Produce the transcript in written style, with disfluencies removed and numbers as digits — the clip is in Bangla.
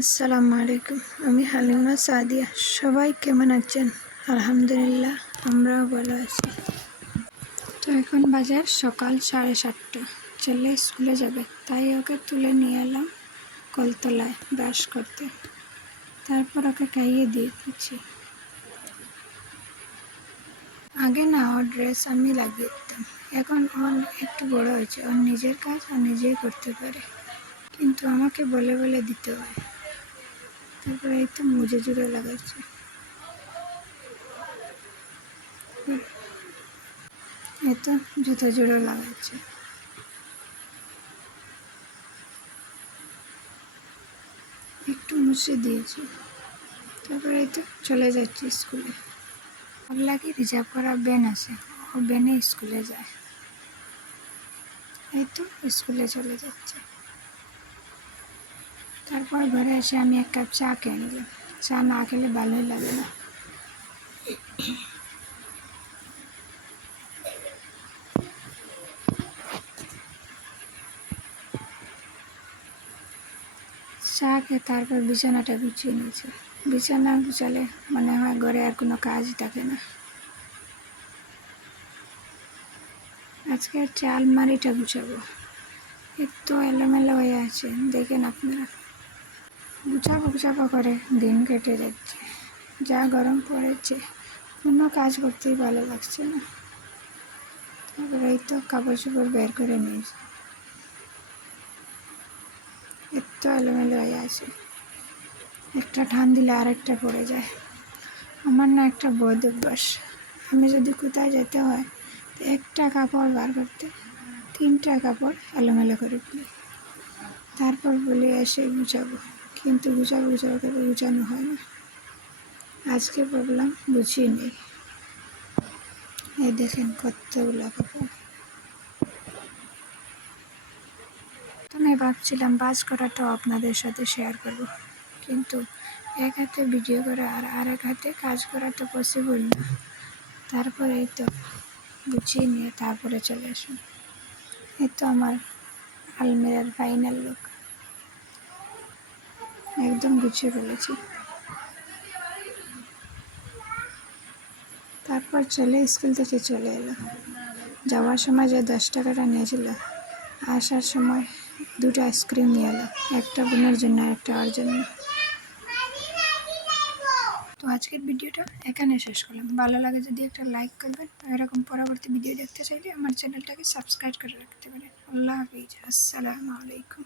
আসসালামু আলাইকুম। আমি হালিমা সাদিয়া। সবাই কেমন আছেন? আলহামদুলিল্লাহ, আমরাও ভালো আছি। তো এখন বাজে সকাল 7:30। ছেলে স্কুলে যাবে, তাই ওকে তুলে নিয়ে এলাম কলতলায় ব্রাশ করতে। তারপর ওকে খাইয়ে দিয়ে দিচ্ছি। আগে না ওর ড্রেস আমি লাগিয়ে দিতাম, এখন ও একটু বড় হয়েছে, ওর নিজের কাজ ও নিজেই করতে পারে, কিন্তু আমাকে বলে বলে দিতে হয়। তারপরে এই তো মুজে জুড়ে লাগাচ্ছে, এই তো জুতো জোড়া লাগাচ্ছে। একটু মুছে দিয়েছি, তারপরে এই তো চলে যাচ্ছি স্কুলে। ওর লাগে রিজার্ভ করা ভ্যান আছে, ও ভ্যানে স্কুলে যায়। এই তো স্কুলে চলে যাচ্ছে। তারপর ঘরে এসে আমি এক কাপ চা খেয়ে নিলাম। চা না খেলে ভালোই লাগে না। চা খেয়ে তারপর বিছানাটা গুছিয়ে নিয়েছি। বিছানা গুছালে মনে হয় ঘরে আর কোনো কাজই থাকে না। আজকে হচ্ছে আলমারিটা গুছাবো, এত এলোমেলো হয়ে আছে, দেখেন আপনারা। গুছাবো গুছাবো করে দিন কেটে যাচ্ছে। যা গরম পড়েছে, কোনো কাজ করতেই ভালো লাগছে না। তারপরে এই তো কাপড় চোপড় বের করে নিয়েছি, এত এলোমেলো হয়ে আছে। একটা টান দিলে আরেকটা পড়ে যায়। আমার না একটা বদ অভ্যাস, আমি যদি কোথায় যেতে হয় তো একটা কাপড় বার করতে 3টা কাপড় এলোমেলো করে ফেলি। তারপর বলে এসে গুছাবো, কিন্তু গুছাবো গুছাবো করে গুছানো হয় না। আজকে ভাবলাম গুছিয়ে নেই। এই দেখেন কতগুলো কাপড়। তো আমি ভাবছিলাম বাজ করাটাও আপনাদের সাথে শেয়ার করব, কিন্তু এক হাতে ভিডিও করা আর আরেক হাতে কাজ করা তো পসিবল না। তারপরে এই তো গুছিয়ে নিয়ে তারপরে চলে আসুন। এই তো আমার আলমিরার ফাইনাল লুক, একদম গুছিয়ে ফেলেছি। তারপর ছেলে স্কুল থেকে চলে এলো। যাওয়ার সময় যে 10 টাকাটা নিয়েছিল, আসার সময় 2টা আইসক্রিম নিয়ে এলো, একটা বোনের জন্য আর একটা ওর জন্য। তো আজকের ভিডিওটা এখানে শেষ করলাম। ভালো লাগে যদি একটা লাইক করবেন, এরকম পরবর্তী ভিডিও দেখতে চাইলে আমার চ্যানেলটাকে সাবস্ক্রাইব করে রাখতে পারেন। আল্লাহ হাফিজ, আসসালামু আলাইকুম।